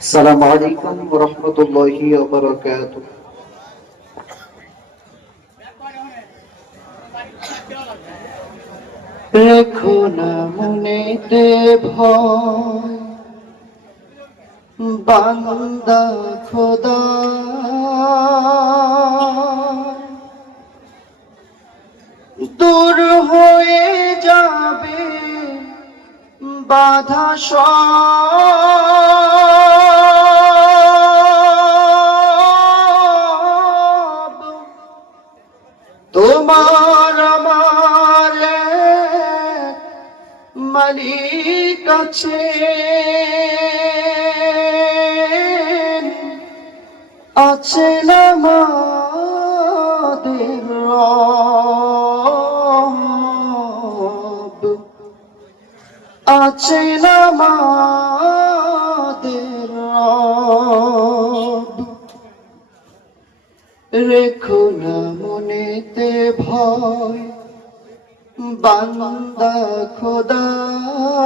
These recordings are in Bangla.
السلام عليكم ورحمة الله وبركاته রেখো না মনেতে ভয় বান্দা খোদা দূর হয়ে যাবে বাধা সব তোমার আমার মালিক আছে। আছেন আমাদের রব? আছেন রেখো না মনেতে ভয়। বান্দা খোদার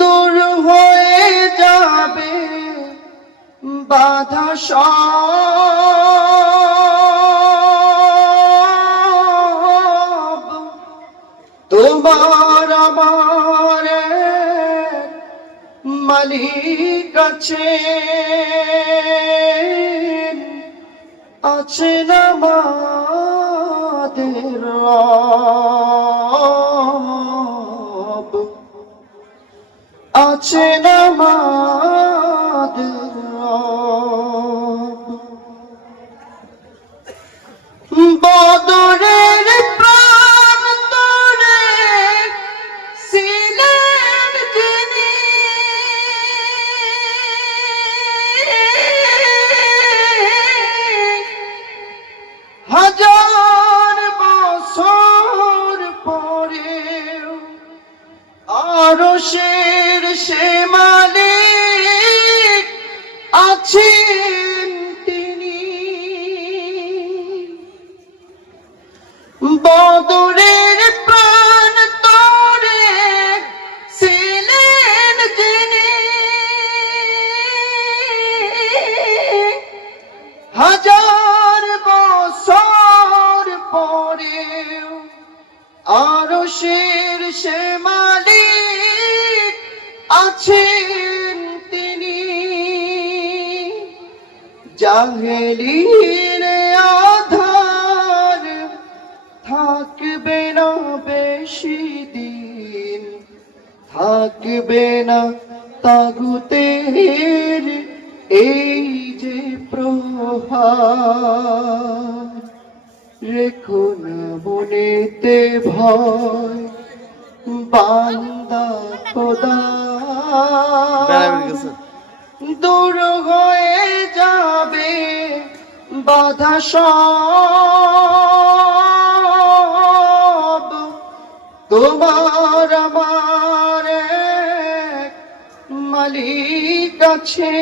দূর হয়ে যাবে বাধা সব। তোমার আমার মালিক আছে। আছেন আমাদের আছেন আরও শের সে মালিক আছেন আছেন তিনি। জাহেলির আধার থাকবে না বেশি দিন। থাকবে না তাগুতের এই যে প্রহার। রেখো না মনেতে ভয়, বান্দা খোদা। দূর হয়ে যাবে বাধা সব। তোমার আমার মালিক আছে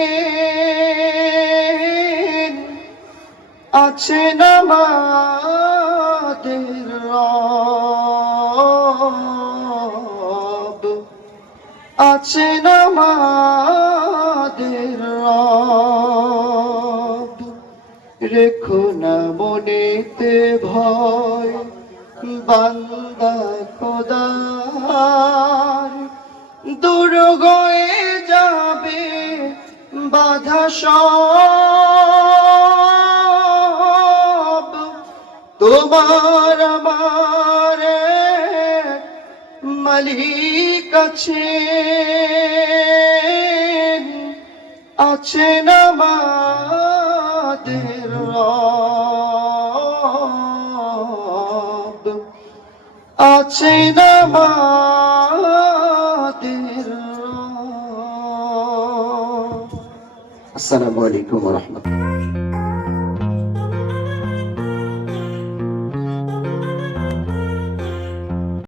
আছেন আমাদের রব। আছেন আমাদের রেখো না মনেতে ভয়, বান্দা খোদার। দূর হয়ে যাবে বাধা সব। তোমার আমার মালিক আছে আছেন আমাদের রব। আছেন আমাদের আসসালামু আলাইকুম রহমতুল্লাহ।